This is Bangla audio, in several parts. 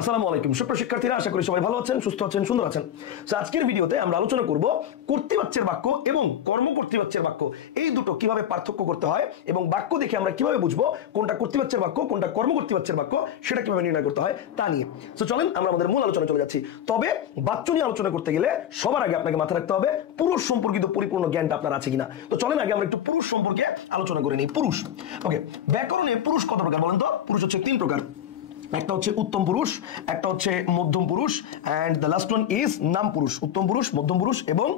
আসসালামু আলাইকুম সুপ্রিয় শিক্ষার্থীরা, আশা করি সবাই ভালো আছেন, সুস্থ আছেন, সুন্দর আছেন। আজকের ভিডিওতে আমরা আলোচনা করব কর্তৃবাচ্যের বাক্য এবং কর্মকর্তৃবাচ্যের বাক্য এই দুটো কিভাবে পার্থক্য করতে হয় এবং বাক্য দেখে আমরা কিভাবে বুঝবো কোনটা কর্তৃবাচ্যের বাক্য কোনটা কর্মকর্তৃবাচ্যের বাক্য সেটা কিভাবে নির্ণয় করতে হয় তা নিয়ে। তো চলেন আমরা আমাদের মূল আলোচনা চলে যাচ্ছি। তবে বাচ্য নিয়ে আলোচনা করতে গেলে সবার আগে আপনাকে মাথায় রাখতে হবে পুরুষ সম্পর্কিত পরিপূর্ণ জ্ঞানটা আপনার আছে কিনা। তো চলেন আগে আমরা একটু পুরুষ সম্পর্কে আলোচনা করে নিই। পুরুষ, ওকে, ব্যাকরণে পুরুষ কত প্রকার বলেন তো? পুরুষ হচ্ছে 3 প্রকার। একটা হচ্ছে উত্তম পুরুষ, একটা হচ্ছে মধ্যম পুরুষ, and the last one is নাম পুরুষ। উত্তম পুরুষ, মধ্যম পুরুষ এবং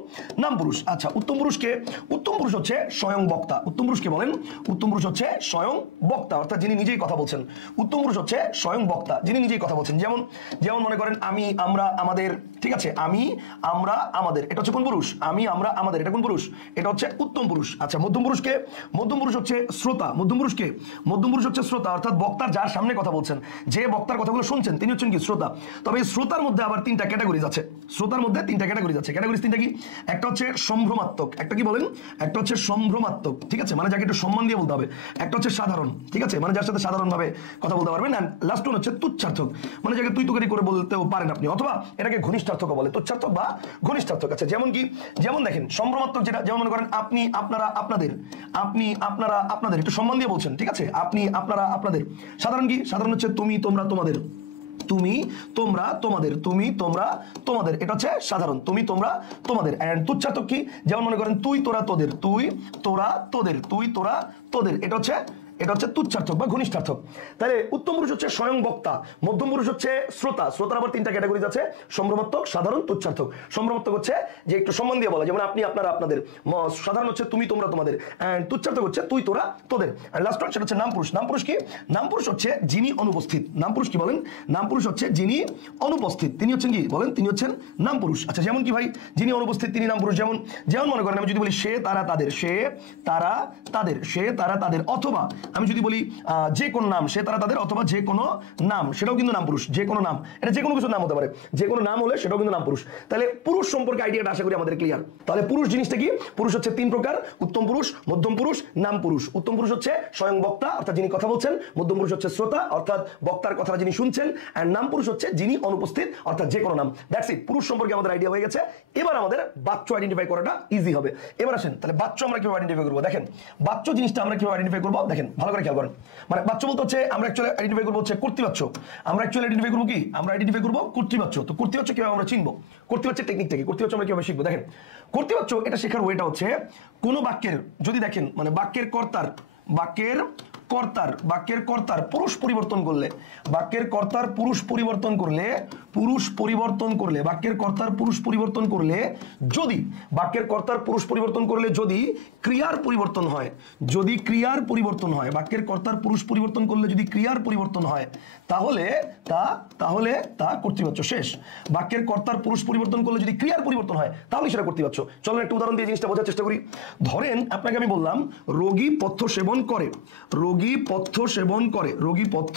নাম পুরুষ। আচ্ছা, উত্তম পুরুষকে, উত্তম পুরুষ হচ্ছে স্বয়ং বক্তা। উত্তম পুরুষকে বলেন, উত্তম পুরুষ হচ্ছে স্বয়ং বক্তা, অর্থাৎ যিনি নিজেই কথা বলছেন। উত্তম পুরুষ হচ্ছে স্বয়ং বক্তা, যিনি নিজেই কথা বলছেন। যেমন যেমন মনে করেন আমি, আমরা, আমাদের, ঠিক আছে? আমি, আমরা, আমাদের, এটা হচ্ছে কোন পুরুষ? আমি, আমরা, আমাদের, এটা কোন পুরুষ? এটা হচ্ছে উত্তম পুরুষ। আচ্ছা, মধ্যম পুরুষকে, মধ্যম পুরুষ হচ্ছে শ্রোতা। মধ্যম পুরুষকে, মধ্যম পুরুষ হচ্ছে শ্রোতা, অর্থাৎ বক্তার যার সামনে কথা বলছেন, যে বক্তার কথাগুলো শুনছেন তিনি হচ্ছেন কি? শ্রোতা। তবে এই শ্রোতার মধ্যে আবার 3টা ক্যাটাগরিজ আছে। শ্রোতার মধ্যে 3টা ক্যাটাগরিজ আছে। ক্যাটাগরিজ 3টা কি? একটা হচ্ছে সম্ভ্রমাত্মক, একটা কি বলেন? একটা হচ্ছে সম্ভ্রমাত্মক, ঠিক আছে, মানে যাকে একটু সম্মান দিয়ে বলতে হবে। একটা হচ্ছে সাধারণ, ঠিক আছে, মানে যার সাথে সাধারণভাবে কথা বলতে পারবেন। এন্ড লাস্ট ওয়ান হচ্ছে তুচ্ছার্থক, মানে যাকে তুই তুকারি করে বলতেও পারেন আপনি, অথবা এটাকে ঘনিষ্ঠার্থক বলে, তুচ্ছার্থক বা ঘনিষ্ঠার্থক। আছে যেমন কি? যেমন দেখেন সম্ভ্রমাত্মক যেটা, যেমন মনে করেন আপনি, আপনারা, আপনাদের, আপনি, আপনারা, আপনাদের, একটু সম্মান দিয়ে বলছেন, ঠিক আছে? আপনি, আপনারা, আপনাদের। সাধারণ কি? সাধারণ হচ্ছে তুমি, তোমরা, তোমাদের, তুমি, তোমরা, তোমাদের, তুমি, তোমরা, তোমাদের, এটা হচ্ছে সাধারণ, তুমি, তোমরা, তোমাদের। এন্ড তুচ্ছার্থক কি? যেমন মনে করেন তুই, তোরা, তোদের, তুই, তোরা, তোদের, তুই, তোরা, তোদের, এটা হচ্ছে তুচ্ছার্থক বা ঘনিষ্ঠার্থক। তাহলে উত্তম পুরুষ হচ্ছে স্বয়ং বক্তা, মধ্যম পুরুষ হচ্ছে শ্রোতা। শ্রোতার আবার 3টা ক্যাটাগরিজ আছে, সম্ভ্রমাত্মক, সাধারণ, তুচ্ছার্থক। সম্ভ্রমাত্মক হচ্ছে যে একটু সম্মান দিয়ে বলা, যেমন আপনি, আপনারা, আপনাদের। সাধারণ হচ্ছে তুমি, তোমরা, তোমাদের। এন্ড তুচ্ছার্থক হচ্ছে তুই, তোরা, তোদের। এন্ড লাস্ট ওয়ান সেটা হচ্ছে নাম পুরুষ। নাম পুরুষ কি? নাম পুরুষ হচ্ছে যিনি অনুপস্থিত। নাম পুরুষ কি বলেন? নাম পুরুষ হচ্ছে যিনি অনুপস্থিত, তিনি হচ্ছেন কি বলেন? তিনি হচ্ছেন নাম পুরুষ। আচ্ছা, যেমন কি ভাই? যিনি অনুপস্থিত তিনি নাম পুরুষ। যেমন যেমন মনে করেন আমি যদি বলি সে, তারা, তাদের, সে, তারা, তাদের, সে, তারা, তাদের, অথবা আমি যদি বলি যে কোনো নাম, সে, তারা, তাদের, অথবা যে কোনো নাম, সেটাও কিন্তু নাম পুরুষ। যে কোনো নাম, এটা যে কোনো কিছু নাম হতে পারে, যে কোনো নাম হলে সেটাও কিন্তু নাম পুরুষ। তাহলে পুরুষ সম্পর্কে আইডিয়াটা আশা করি আমাদের ক্লিয়ার। তাহলে পুরুষ জিনিসটা কি? পুরুষ হচ্ছে 3 প্রকার, উত্তম পুরুষ, মধ্যম পুরুষ, নাম পুরুষ। উত্তম পুরুষ হচ্ছে স্বয়ং বক্তা, অর্থাৎ যিনি কথা বলছেন। মধ্যম পুরুষ হচ্ছে শ্রোতা, অর্থাৎ বক্তার কথা যিনি শুনছেন। এন্ড নাম পুরুষ হচ্ছে যিনি অনুপস্থিত, অর্থাৎ যে কোনো নাম। দ্যাটস ইট, পুরুষ সম্পর্কে আমাদের আইডিয়া হয়ে গেছে। এবার আমাদের বাচ্য আইডেন্টিফাই করাটা ইজি হবে। এবার আসেন তাহলে বাচ্য আমরা কিভাবে আইডেন্টিফাই করবো। দেখেন বাচ্য জিনিসটা আমরা কিভাবে আইডেন্টিফাই করবো, দেখেন ভালো করে খেয়াল করেন। মানে বাচ্য বলতে হচ্ছে আমরা অ্যাকচুয়ালি আইডেন্টিফাই করবো হচ্ছে কর্তৃবাচ্য। আমরা অ্যাকচুয়ালি আইডেন্টিফাই করবো কি? আমরা আইডেন্টিফাই করবো কর্তৃবাচ্য। তো কর্তৃবাচ্য কিভাবে আমরা চিনবো? কর্তৃবাচ্যের টেকনিকটা কি? কর্তৃবাচ্য আমরা কিভাবে শিখবো? দেখেন কর্তৃবাচ্য এটা শেখার ওয়েটা হচ্ছে কোন বাক্যের, যদি দেখেন মানে বাক্যের কর্তার পুরুষ পরিবর্তন করলে, বাক্যের কর্তার পুরুষ পরিবর্তন করলে, বাক্যের কর্তার পুরুষ পরিবর্তন করলে, যদি বাক্যের কর্তার পুরুষ পরিবর্তন করলে যদি ক্রিয়ার পরিবর্তন হয়, যদি ক্রিয়ার পরিবর্তন হয়, বাক্যের কর্তার পুরুষ পরিবর্তন করলে যদি ক্রিয়ার পরিবর্তন হয়, তাহলে তা কর্তৃবাচ্য শেষ। বাক্যের কর্তার পুরুষ পরিবর্তন করলে যদি ক্রিয়ার পরিবর্তন হয় তাহলে সেটা কর্তৃবাচ্য। চলুন একটা উদাহরণ দিয়ে জিনিসটা বোঝার চেষ্টা করি। ধরেন আপনাকে আমি বললাম রোগী পথ্য সেবন করে, রোগী পথ্য সেবন করে, রোগী পথ্য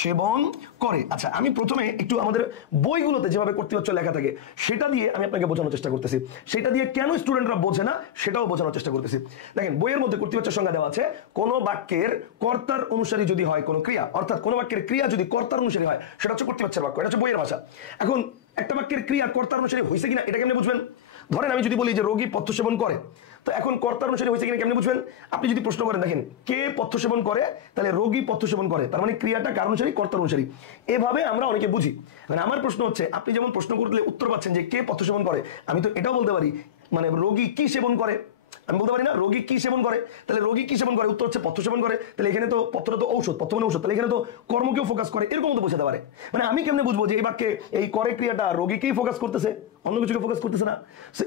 সেবন করে। আচ্ছা, আমি প্রথমে একটু আমাদের বইগুলোতে যেভাবে কর্তৃবাচ্য লেখা থাকে সেটা দিয়ে আমি আপনাকে বোঝানোর চেষ্টা করতেছি। সেটা দিয়ে কেন স্টুডেন্টরা বোঝে না সেটাও বোঝানোর চেষ্টা করতেছি। দেখেন বইয়ের মধ্যে কর্তৃবাচ্যের সংজ্ঞা দেওয়া আছে, কোন বাক্যের কর্তার অনুসারী যদি হয় কোনো ক্রিয়া, অর্থাৎ কোন বাক্যের ক্রিয়া যদি কর্তার অনুসারী হয় সেটা হচ্ছে কর্তৃবাচ্যের বাক্য। এটা হচ্ছে বইয়ের ভাষা। এখন একটা বাক্যের ক্রিয়া কর্তার অনুসারী হয়েছে কিনা এটা কেমনে বুঝবেন? ধরেন আমি যদি বলি যে রোগী পথ্য সেবন করে, তো এখন কর্তার অনুসারী হয়েছে কিনা কেমনে বুঝবেন? আপনি যদি প্রশ্ন করেন দেখেন কে পথ্য সেবন করে, তাহলে রোগী পথ্য সেবন করে, তার মানে ক্রিয়াটা কার অনুসারী? কর্তার অনুসারী। এভাবে আমরা অনেকে বুঝি। মানে আমার প্রশ্ন হচ্ছে আপনি যেমন প্রশ্ন করলে উত্তর পাচ্ছেন যে কে পথ্য সেবন করে, আমি তো এটাও বলতে পারি মানে রোগী কি সেবন করে, আমি বলতে পারি না রোগী কি সেবন করে। তাহলে রোগী কি সেবন করে, উত্তর হচ্ছে পথ্য সেবন করে। তাহলে এখানে তো পথ্যটা তো ঔষধ, পথ্য মানে ঔষধ, তাহলে এখানে তো কর্মকেও ফোকাস করে, এরকম তো বোঝাতে পারে। মানে আমি কেমনে বুঝবো যে এই বাক্যে এই করে ক্রিয়াটা রোগীকেই ফোকাস করতেছে, অন্য কিছুকে ফোকাস করতেছে না?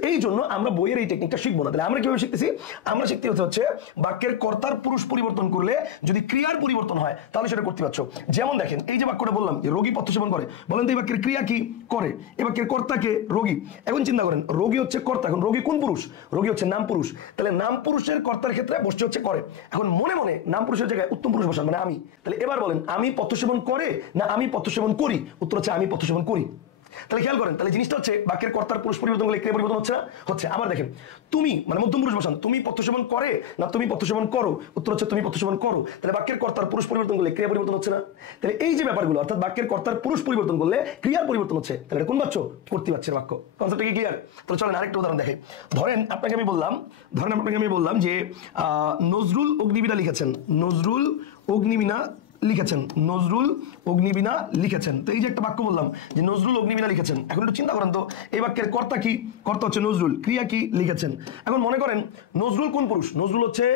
এই জন্য আমরা বইয়ের এই টেকনিকটা শিখবো না। তাহলে আমরা কিভাবে শিখতেছি? আমরা শিখতে হচ্ছে বাক্যের কর্তার পুরুষ পরিবর্তন করলে যদি ক্রিয়ার পরিবর্তন হয় তাহলে সেটা কর্তৃবাচ্য। যেমন দেখেন এই যে বাক্যটা বললাম যে রোগী পথ্য সেবন করে, বলেন তো এই বাক্যের ক্রিয়া কি? করে। এই বাক্যের কর্তাকে রোগী। এখন চিন্তা করেন রোগী হচ্ছে কর্তা, এখন রোগী কোন পুরুষ? রোগী হচ্ছে নাম পুরুষ। তাহলে নাম পুরুষের কর্তার ক্ষেত্রে বসছে হচ্ছে করে। এখন মনে মনে নাম পুরুষের জায়গায় উত্তম পুরুষ বসান, মানে আমি। তাহলে এবার বলেন আমি পথ্য সেবন করে না আমি পথ্য সেবন করি? উত্তর হচ্ছে আমি পথ্য সেবন করি। তাহলে খেয়াল করেন, তাহলে জিনিসটা হচ্ছে বাক্যের কর্তার পুরুষ পরিবর্তন করলে ক্রিয়া পরিবর্তন হচ্ছে না? হচ্ছে। আবার দেখেন, তুমি মানে মধ্যম পুরুষ বসান, তুমি পথ্য সেবন করে না তুমি পথ্য সেবন করো, উত্তর হচ্ছে তুমি পথ্য সেবন করো। তাহলে বাক্যের কর্তার পুরুষ পরিবর্তন করলে ক্রিয়া পরিবর্তন হচ্ছে না? তাহলে এই যে ব্যাপারগুলো, অর্থাৎ বাক্যের কর্তার পুরুষ পরিবর্তন করলে ক্রিয়ার পরিবর্তন হচ্ছে, তাহলে এটা কোন বাচ্য? কর্তৃবাচ্যের বাক্য। কনসেপ্টটা কি ক্লিয়ার? তাহলে চলেন আরেকটা উদাহরণ দেখাই। ধরেন আপনাকে আমি বললাম যে নজরুল অগ্নিবীণা লিখেছেন, নজরুল অগ্নিবীণা লিখেছেন, নজরুল অগ্নিবীণা লিখেছেন। তো এই যে একটা বাক্য বললাম যে নজরুল অগ্নিবীণা লিখেছেন, এখন একটু চিন্তা করেন তো এই বাক্যের কর্তা কি? কর্তা হচ্ছে নজরুল, ক্রিয়া কি? লিখেছেন। এখন মনে করেন নজরুল কোন পুরুষ? নজরুল হচ্ছে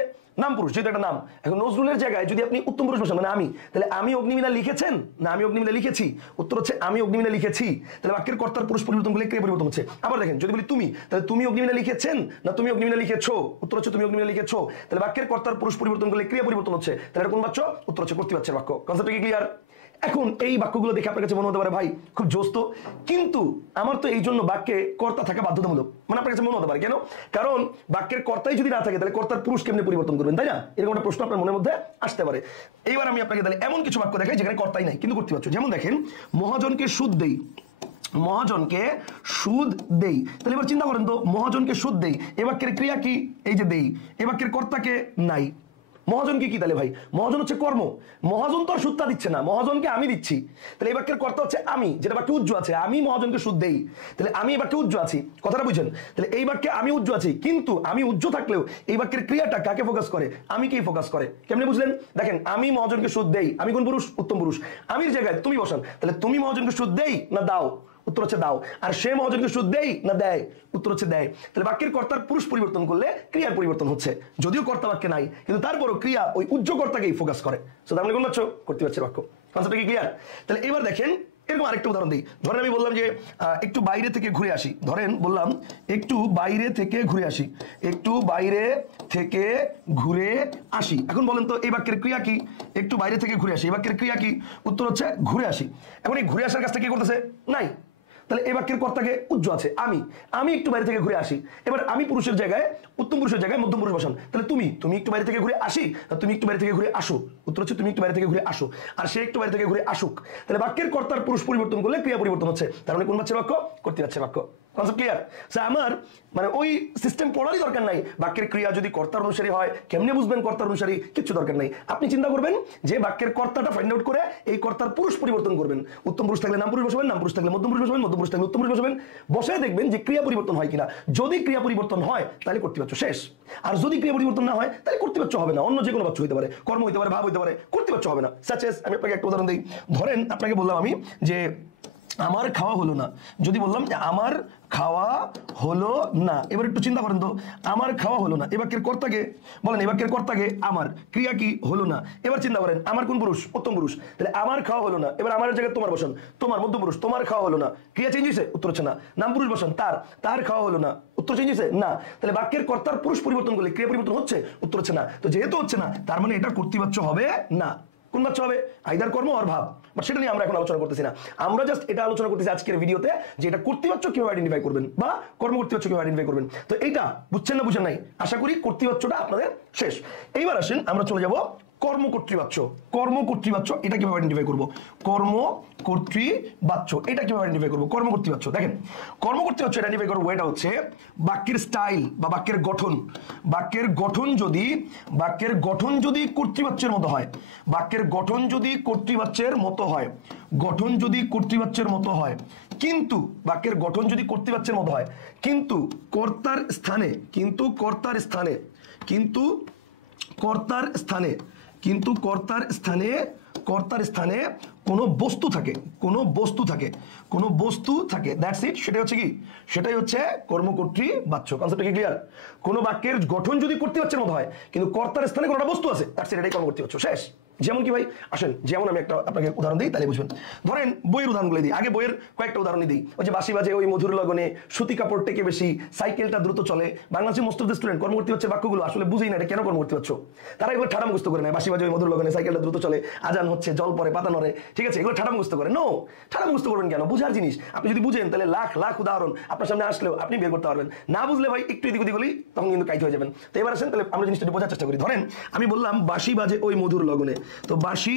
নাম পুরুষ, যেহেতু একটা নাম। এখন নজরুলের জায়গায় যদি আপনি উত্তম পুরুষ বসান, মানে আমি, তাহলে আমি অগ্নিবীণা লিখেছেন না আমি অগ্নিবীণা লিখেছি? উত্তর হচ্ছে আমি অগ্নিবীণা লিখেছি। তাহলে বাক্যের কর্তার পুরুষ পরিবর্তন করলে ক্রিয়া পরিবর্তন হচ্ছে। আবার দেখেন, যদি বলি তুমি, তাহলে তুমি অগ্নিবীণা লিখেছেন না তুমি অগ্নিবীণা লিখেছো? উত্তর হচ্ছে তুমি অগ্নিবীণা লিখেছো। তাহলে বাক্যের কর্তার পুরুষ পরিবর্তন করলে ক্রিয়া পরিবর্তন হচ্ছে, তাহলে এটা কোন বাচ্য? উত্তর হচ্ছে কর্তৃবাচ্যের বাক্য। কনসেপ্ট কি ক্লিয়ার? এখন এই বাক্যগুলো দেখে আপনার কাছে মনে হতে পারে ভাই খুব জোস্ত, কিন্তু আমার তো এই জন্য বাক্যে কর্তা থাকা বাধ্যতামূলক। মানে আপনার কাছে মনে হতে পারে কেন? কারণ বাক্যের কর্তাই যদি না থাকে তাহলে কর্তার পুরুষ কেমনে পরিবর্তন করবেন, তাই না? এরকম একটা প্রশ্ন আপনার মনের মধ্যে আসতে পারে। এইবার আমি আপনাকে তাহলে এমন কিছু বাক্য দেখাই যেখানে কর্তাই নাই কিন্তু কর্তৃবাচ্য। যেমন দেখেন, মহাজনকে সুদ দেই, মহাজনকে সুদ দেই। তাহলে এবার চিন্তা করেন তো, মহাজনকে সুদ দেই, এ বাক্যের ক্রিয়া কি? এই যে দেই। এ বাক্যের কর্তাকে নাই। মহাজনকে কি তাহলে ভাই? মহাজন হচ্ছে কর্ম, মহাজন তো আর সুদটা দিচ্ছে না, মহাজনকে আমি দিচ্ছি। তাহলে এই বাক্যের কর্তা হচ্ছে আমি, যেটা বাক্যে উজ্জ্ব আছে, আমি মহাজনকে সুদ দেই। তাহলে আমি এই বাক্যে উজ্জ্ব আছি, কথাটা বুঝছেন? তাহলে এই বাক্যে আমি উজ্জ্ব আছি, কিন্তু আমি উজ্জ্ব থাকলেও এই বাক্যের ক্রিয়াটা কাকে ফোকাস করে? আমি কেই ফোকাস করে। কেমনে বুঝলেন? দেখেন, আমি মহাজনকে সুদ দেই, আমি কোন পুরুষ? উত্তম পুরুষ। আমির জায়গায় তুমি বসান, তাহলে তুমি মহাজনকে সুদ দেই না দাও? উত্তর হচ্ছে দাও। আর সে মহাজনকে সুদ দেই না দেয়? উত্তর হচ্ছে দেয়। তাহলে বাক্যের কর্তার পুরুষ পরিবর্তন করলে ক্রিয়ার পরিবর্তন হচ্ছে, যদিও কর্তা বাক্যে নাই, কিন্তু তারপরও ক্রিয়া ওই উজ্জ্ব কর্তাকেই ফোকাস করে। সো তার মানে কোন বাচ্চ? কর্তৃবাচ্যের বাক্য। কনসেপ্টটা কি ক্লিয়ার? তাহলে এবার দেখেন, এরকম আরেকটা উদাহরণ দিই। ধরেন আমি বললাম যে একটু বাইরে থেকে ঘুরে আসি, ধরেন বললাম একটু বাইরে থেকে ঘুরে আসি, একটু বাইরে থেকে ঘুরে আসি। এখন বলেন তো এই বাক্যের ক্রিয়া কি? একটু বাইরে থেকে ঘুরে আসি, এই বাক্যের ক্রিয়া কি? উত্তর হচ্ছে ঘুরে আসি। এখন এই ঘুরে আসার কাজটা কি করতেছে? নাই। তাহলে এই বাক্যের কর্তাকে উজ্জ্ব আছে আমি, আমি একটু বাইরে থেকে ঘুরে আসি। এবার আমি পুরুষের জায়গায় উত্তম পুরুষের জায়গায় মধ্যম পুরুষ বসান, তাহলে তুমি একটু বাইরে থেকে ঘুরে আসি, তুমি একটু বাইরে থেকে ঘুরে আসো। উত্তর হচ্ছে তুমি একটু বাইরে থেকে ঘুরে আসো, আর সে একটু বাইরে থেকে ঘুরে আসুক। তাহলে বাক্যের কর্তার পুরুষ পরিবর্তন করলে ক্রিয়া পরিবর্তন হচ্ছে, তার মানে কোন বাচ্চার বাক্য? কর্তৃবাচ্যের বাক্য। Concept clear? আমার মানে ওই সিস্টেম পড়ারই দরকার নাই। বাক্যের ক্রিয়া যদি কর্তার অনুসারী হয়, কেমনে বুঝবেন কর্তার অনুসারী? কিছু দরকার নাই। আপনি চিন্তা করবেন যে বাক্যের কর্তাটা ফাইন্ড আউট করে এই কর্তার পুরুষ পরিবর্তন করবেন। উত্তম পুরুষ থাকলে নাম পুরুষ বসাবেন, নাম পুরুষ থাকলে মধ্যম পুরুষ বসাবেন, মধ্যম পুরুষ থাকলে উত্তম পুরুষ বসাবেন। বসায় দেখবেন যে ক্রিয়া পরিবর্তন হয় কিনা। যদি ক্রিয়া পরিবর্তন হয় তাহলে কর্তৃবাচ্য শেষ। আর যদি ক্রিয়া পরিবর্তন না হয় তাহলে কর্তৃবাচ্য হবে না। অন্য যে কোনো বাচ্য হতে পারে, কর্ম হতে পারে, ভাব হতে পারে, কর্তৃবাচ্য হবে না। সাচেস আমি আপনাকে একটা উদাহরণ দিই। ধরেন আপনাকে বললাম আমি যে আমার খাওয়া হলো না। যদি বললাম যে আমার খাওয়া হলো না, এবার একটু চিন্তা করেন তো, আমার খাওয়া হলো না, এ বাক্যের কর্তাকে বলেন, এ বাক্যের কর্তাকে আমার, ক্রিয়া কি? হলো না। এবার চিন্তা করেন, আমার কোন পুরুষ? উত্তম পুরুষ। তাহলে আমার খাওয়া হলো না, এবার আমার জায়গায় তোমার বসান, তোমার মধ্যম পুরুষ, তোমার খাওয়া হলো না, ক্রিয়া চেঞ্জ হয়েছে? উত্তর হচ্ছে না। নাম পুরুষ বসান, তার খাওয়া হলো না, উত্তর চেঞ্জ হয়েছে? না। তাহলে বাক্যের কর্তার পুরুষ পরিবর্তন করলে ক্রিয়া পরিবর্তন হচ্ছে? উত্তর হচ্ছে না। তো যেহেতু হচ্ছে না, তার মানে এটা কর্তৃবাচ্য হবে না। কোন বাচ্চা হবে? আইদার কর্ম আর ভাব। বাট সেটা নিয়ে আমরা এখন আলোচনা করতেছি না। আমরা জাস্ট এটা আলোচনা করতেছি আজকের ভিডিওতে যে এটা কর্তৃবাচ্য কিভাবে আইডেন্টিফাই করবেন বা কর্ম কর্তৃবাচ্য কিভাবে আইডেন্টিফাই করবেন। তো এইটা বুঝছেন না বুঝেন নাই? আশা করি কর্তৃবাচ্যটা আপনাদের শেষ। এইবার আসেন আমরা চলে যাব কর্ম কর্তৃবাচ্য। কর্ম কর্তৃবাচ্য এটা কিভাবে আইডেন্টিফাই করব? কর্ম কর্তৃবাচ্য এটা কিভাবে আইডেন্টিফাই করব? কর্ম কর্তৃবাচ্য দেখেন, কর্ম কর্তৃবাচ্য আইডেন্টিফাই করব এটা হচ্ছে বাক্যের স্টাইল বা বাক্যের গঠন। বাক্যের গঠন যদি কর্তৃবাচ্যের মতো হয়, বাক্যের গঠন যদি কর্তৃবাচ্যের মতো হয়, গঠন যদি কর্তৃবাচ্যের মতো হয়, কিন্তু বাক্যের গঠন যদি কর্তৃবাচ্যের মতো হয়, কিন্তু কর্তার স্থানে কোনো বস্তু থাকে, দ্যাটস ইট। সেটাই হচ্ছে কি? সেটাই হচ্ছে কর্মকর্তৃবাচ্য। কনসেপ্টটা কি ক্লিয়ার? কোনো বাক্যের গঠন যদি কর্তৃবাচ্যের মতো হয় কিন্তু কর্তার স্থানে কোনো বস্তু আছে, দ্যাটস ইট, এটাই কর্মকর্তৃবাচ্য। শেষ। যেমন কি ভাই, আসেন যেমন আমি একটা আপনাকে উদাহরণ দিই তাহলে বুঝবেন। ধরেন বইয়ের উদাহরণগুলো দিই, আগে বইয়ের কয়েকটা উদাহরণ দিই। ওই যে বাঁশি বাজে ওই মধুর লগনে, সুতি কাপড় টেকে বেশি, সাইকেলটা দ্রুত চলে। বাংলাদেশের মোস্ট অফ দ্য স্টুডেন্ট কর্মকর্তৃবাচ্যের বাক্যগুলো আসলে বুঝেই না এটা কেন কর্মকর্তৃবাচ্য। তারা এগুলো ঠাড়া মুখস্থ করে নেয়, বাঁশি বাজে ওই মধুর লগনে, সাইকেলটা দ্রুত চলে, আজান হচ্ছে, জল পড়ে, পাতা নড়ে, ঠিক আছে, এগুলো ঠাড়া মুখস্থ করে। নো, ঠাড়া মুখস্থ করবেন কেন? বুঝার জিনিস। আপনি যদি বুঝেন তাহলে লাখ লাখ উদাহরণ আপনার সামনে আসলেও আপনি বের করতে পারবেন। না বুঝলে ভাই একটু এদিক ওদিক তখন কিন্তু কাইট হয়ে যাবেন। তো এবার আসেন তাহলে আমরা জিনিসটা বোঝার চেষ্টা করি। ধরেন আমি বললাম বাঁশি বাজে ওই মধুর লগনে, তো বাঁশি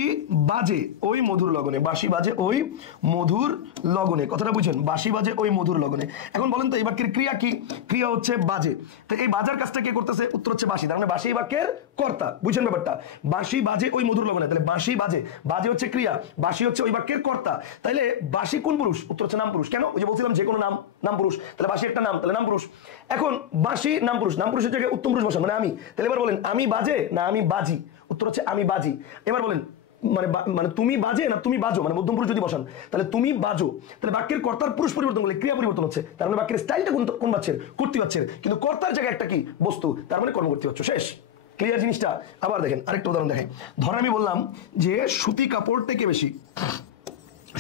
বাজে ওই মধুর লগনে, বাঁশি বাজে ওই মধুর লগনে, কথাটা বুঝছেন? বাঁশি বাজে ওই মধুর লগনে। এখন বলেন তো এই বাক্যের ক্রিয়া কি? ক্রিয়া হচ্ছে বাজে। তো এই বাজার কাজটা কে করতেছে? উত্তর হচ্ছে বাঁশি। তার মানে বাঁশি এই বাক্যের কর্তা। বুঝছেন ব্যাপারটা? বাঁশি বাজে ওই মধুর লগনে, তাহলে বাঁশি বাজে, বাজে হচ্ছে ক্রিয়া, বাঁশি হচ্ছে ওই বাক্যের কর্তা। তাইলে বাঁশি কোন পুরুষ? উত্তর হচ্ছে নাম পুরুষ। কেন? ওই যে বলছিলাম যে কোনো নাম নাম পুরুষ, তাহলে বাঁশি একটা নাম, তাহলে নাম পুরুষ। এখন বাঁশি নাম পুরুষ, নাম পুরুষের জায়গায় উত্তম পুরুষ বসান, মানে আমি। তাহলে এবার বলেন আমি বাজে না আমি বাজি? উত্তর হচ্ছে আমি বাজি। এবার বলেন মানে মানে তুমি বাজে না তুমি বাজো, মানে মধ্যম পুরুষ যদি বসান তাহলে তুমি বাজো। তাহলে বাক্যের কর্তার পুরুষ পরিবর্তন করলে ক্রিয়া পরিবর্তন হচ্ছে, তার মানে বাক্যের স্টাইলটা কোন বাচ্চের? কর্তৃপক্ষের, কিন্তু কর্তার জায়গায় একটা কি বস্তু, তার মানে কর্মকর্তৃপক্ষ। শেষ। ক্লিয়ার জিনিসটা? আবার দেখেন আরেকটা উদাহরণ দেখেন। ধরেন আমি বললাম যে সুতি কাপড় টেকে বেশি,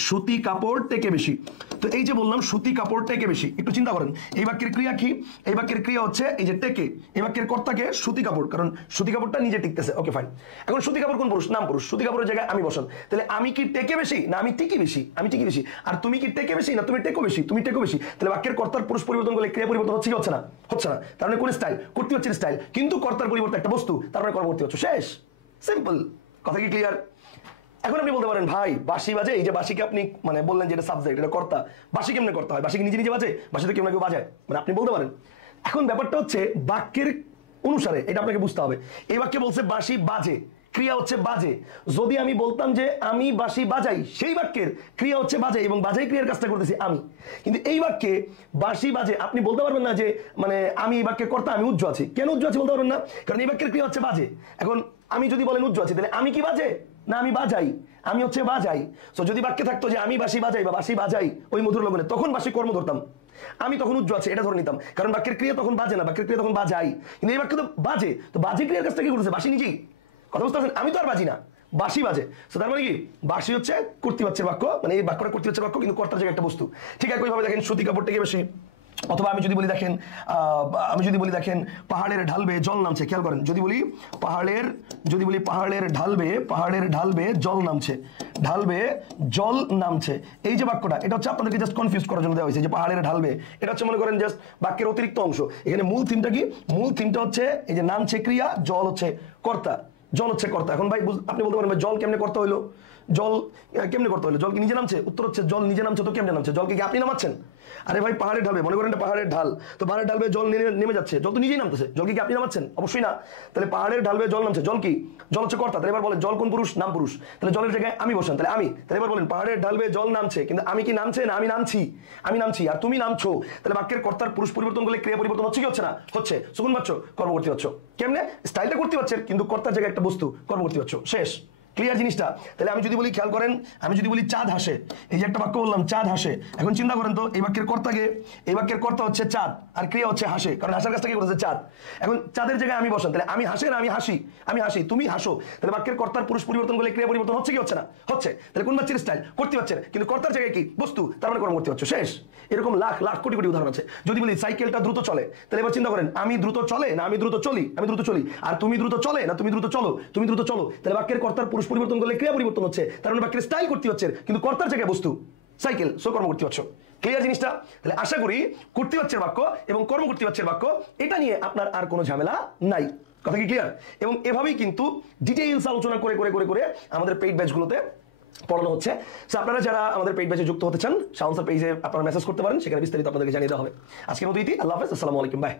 সুতি কাপড় টেকে বেশি। তো এই যে বললাম সুতি কাপড় টেকে বেশি, একটু চিন্তা করেন এই বাক্যের ক্রিয়া কি? এই বাক্যের ক্রিয়া হচ্ছে এই যে টেকে, এই বাক্যের কর্তাকে সুতি কাপড়, কারণ সুতি কাপড়টা নিজে টিকতেছে। Okay fine. এখন সুতি কাপড় কোন পুরুষ? নাম পুরুষ। সুতি কাপড়ের জায়গায় আমি বসান, তাহলে আমি কি টেকে বেশি না আমি টিকি বেশি? আমি টিকি বেশি। আর তুমি কি টেকে বেশি না তুমি টেকো বেশি? তুমি টেকো বেশি। তাহলে বাক্যের কর্তার পুরুষ পরিবর্তন করলে ক্রিয়া পরিবর্তন হচ্ছে কি হচ্ছে না? হচ্ছে না। তার মানে কোন স্টাইল? কর্তৃপক্ষের স্টাইল, কিন্তু কর্তার পরিবর্তে একটা বস্তু, তার মানে কর্মকর্তৃপক্ষ। শেষ। সিম্পল। কথা কি ক্লিয়ার? এখন আপনি বলতে পারেন ভাই বাঁশি বাজে, এই যে বাঁশিকে আপনি মানে বললেন যে এটা সাবজেক্ট, এটা কর্তা, বাঁশি কেমনে করতে হয়? বাঁশি কি নিজে নিজে বাজে? বাঁশি তো কেউ না কেউ বাজায়, মানে আপনি বলতে পারেন। এখন ব্যাপারটা হচ্ছে বাক্যের অনুসারে এটা আপনাকে বুঝতে হবে। এই বাক্যে বলছে বাঁশি বাজে, ক্রিয়া হচ্ছে বাজে। যদি আমি বলতাম যে আমি বাঁশি বাজাই, সেই বাক্যের ক্রিয়া হচ্ছে বাজে এবং বাজাই ক্রিয়ার কাজটা করতেছি আমি। কিন্তু এই বাক্যে বাঁশি বাজে আপনি বলতে পারবেন না যে মানে আমি এই বাক্যের কর্তা, আমি উজ্জ আছি। কেন উজ্জ আছি বলতে পারবেন না? কারণ এই বাক্যের ক্রিয়া হচ্ছে বাজে। এখন আমি যদি বলেন উজ্জ আছি, তাহলে আমি কি বাজে না আমি বাজাই? আমি হচ্ছে বাজাই। তো যদি বাক্যে থাকতো যে আমি বাঁশি বাজাই বা বাঁশি বাজাই ওই মধুর লগনে, তখন বাঁশি কর্ম ধরতাম, আমি তখন উজ্জ আছে এটা ধরে নিতাম, কারণ বাক্যের ক্রিয়া তখন বাজে না, বাক্যের ক্রিয়া তখন বাজাই। কিন্তু এই বাক্য তো বাজে, তো বাজে ক্রিয়ার কাজটা কি করেছে? বাঁশি নিজেই। কথা বুঝতে পারছেন? আমি তো আর বাজি না, বাঁশি বাজে। তো তার মানে কি বাঁশি হচ্ছে কর্তৃপক্ষের বাক্য, মানে এই বাক্যটা কর্তৃপক্ষের বাক্য, কিন্তু কর্তার জায়গায় একটা বস্তু। ঠিক একইভাবে দেখেন সুতি কাপড় টেকে বেশি। অথবা আমি যদি বলি দেখেন পাহাড়ের ঢালবে জল নামছে। খেয়াল করেন, যদি বলি পাহাড়ের ঢালবে জল নামছে, ঢালবে জল নামছে, এই যে বাক্যটা, এটা হচ্ছে আপনাদেরকে জাস্ট কনফিউজ করার জন্য দেওয়া হয়েছে যে পাহাড়ের ঢালবে, এটা হচ্ছে মনে করেন জাস্ট বাক্যের অতিরিক্ত অংশ। এখানে মূল থিমটা কি? মূল থিমটা হচ্ছে এই যে নামছে ক্রিয়া, জল হচ্ছে কর্তা, জল হচ্ছে কর্তা। এখন ভাই আপনি বলতে পারেন জল কেমনে করতে হইলো? জল কেমনে করতে হলো? জল কি নিজে নামছে? উত্তর হচ্ছে জল নিজে নামছে। তো কেমনে নামছে? জলকে কি আপনি নামাচ্ছেন? আরে ভাই পাহাড়ে ঢালবে, মনে করেন পাহাড়ের ঢাল, তো পাহাড়ের ঢালবে জল নেমে যাচ্ছে, জল তো নিজেই নামতেছে, জল কি আপনি নামাচ্ছেন? অবশ্যই না। তাহলে পাহাড়ের ঢালবে জল নামছে, জল কি? জল হচ্ছে কর্তা। তাহলে এবার বলেন জল কোন পুরুষ? নাম পুরুষ। তাহলে জলের জায়গায় আমি বসান, তাহলে আমি। তাহলে এবার বলেন পাহাড়ের ঢালবে জল নামছে, কিন্তু আমি কি নামছে না আমি নামছি? আমি নামছি আর তুমি নামছো। তাহলে বাক্যের কর্তার পুরুষ পরিবর্তন করলে ক্রিয়া পরিবর্তন হচ্ছে কি হচ্ছে না? হচ্ছে। সুকুন পাচ্ছ? কর্মকর্তী হচ্ছ। কেমনে? স্টাইলটা করতে পারছে, কিন্তু কর্তার জায়গায় একটা বস্তু, কর্মকর্তী হচ্ছ। শেষ। ক্লিয়ার জিনিসটা? তাহলে আমি যদি বলি, খেয়াল করেন, আমি যদি বলি চাঁদ হাসে, এই যে একটা বাক্য বললাম চাঁদ হাসে। এখন চিন্তা করেন তো এই বাক্যের কর্তাকে, এই বাক্যের কর্তা হচ্ছে চাঁদ আর ক্রিয়া হচ্ছে হাসে, কারণ হাসার কাজটা কি করেছে? চাঁদ। এখন চাঁদের জায়গায় আমি বসান, তাহলে আমি হাসে না আমি হাসি? আমি হাসি, তুমি হাসো। তাহলে বাক্যের কর্তার পুরুষ পরিবর্তন করলে ক্রিয়া পরিবর্তন হচ্ছে কি হচ্ছে না? হচ্ছে। তাহলে কোন বাচ্চার স্টাইল? করতে পারছে, কিন্তু কর্তার জায়গায় কি বস্তু, তার মানে কর্ম করতে হচ্ছে। শেষ। এরকম লাখ লাখ কোটি কোটি উদাহরণ আছে। যদি বলি সাইকেলটা দ্রুত চলে, তাহলে এবার চিন্তা করেন আমি দ্রুত চলে না আমি দ্রুত চলি? আমি দ্রুত চলি। আর তুমি দ্রুত চলে না তুমি দ্রুত চলো? তুমি দ্রুত চলো। তাহলে বাক্যের কর্তার পুরুষ পরিবর্তন করলে ক্রিয়া পরিবর্তন হচ্ছে, তার মানে বাক্যের স্টাইল করতে হচ্ছে, কিন্তু কর্তার জায়গায় বস্তু সাইকেল, সো কর্ম করতে হচ্ছে। ক্লিয়ার জিনিসটা? তাহলে আশা করি কর্তৃপক্ষের বাক্য এবং কর্ম কর্তৃপক্ষের বাক্য এটা নিয়ে আপনার আর কোনো ঝামেলা নাই। কথা কি ক্লিয়ার? এবং এভাবেই কিন্তু ডিটেইলস আলোচনা করে করে করে করে আমাদের পেইড ব্যাচগুলোতে পড়ানো হচ্ছে। সো আপনারা যারা আমাদের পেইড ব্যাচে যুক্ত হতে চান, শাওন স্যার পেজে আপনারা মেসেজ করতে পারেন, সেখানে বিস্তারিত আপনাদেরকে জানিয়ে দেওয়া হবে। আজকের মতো ইতি। আল্লাহ হাফেজ, আসসালামু আলাইকুম, বাই।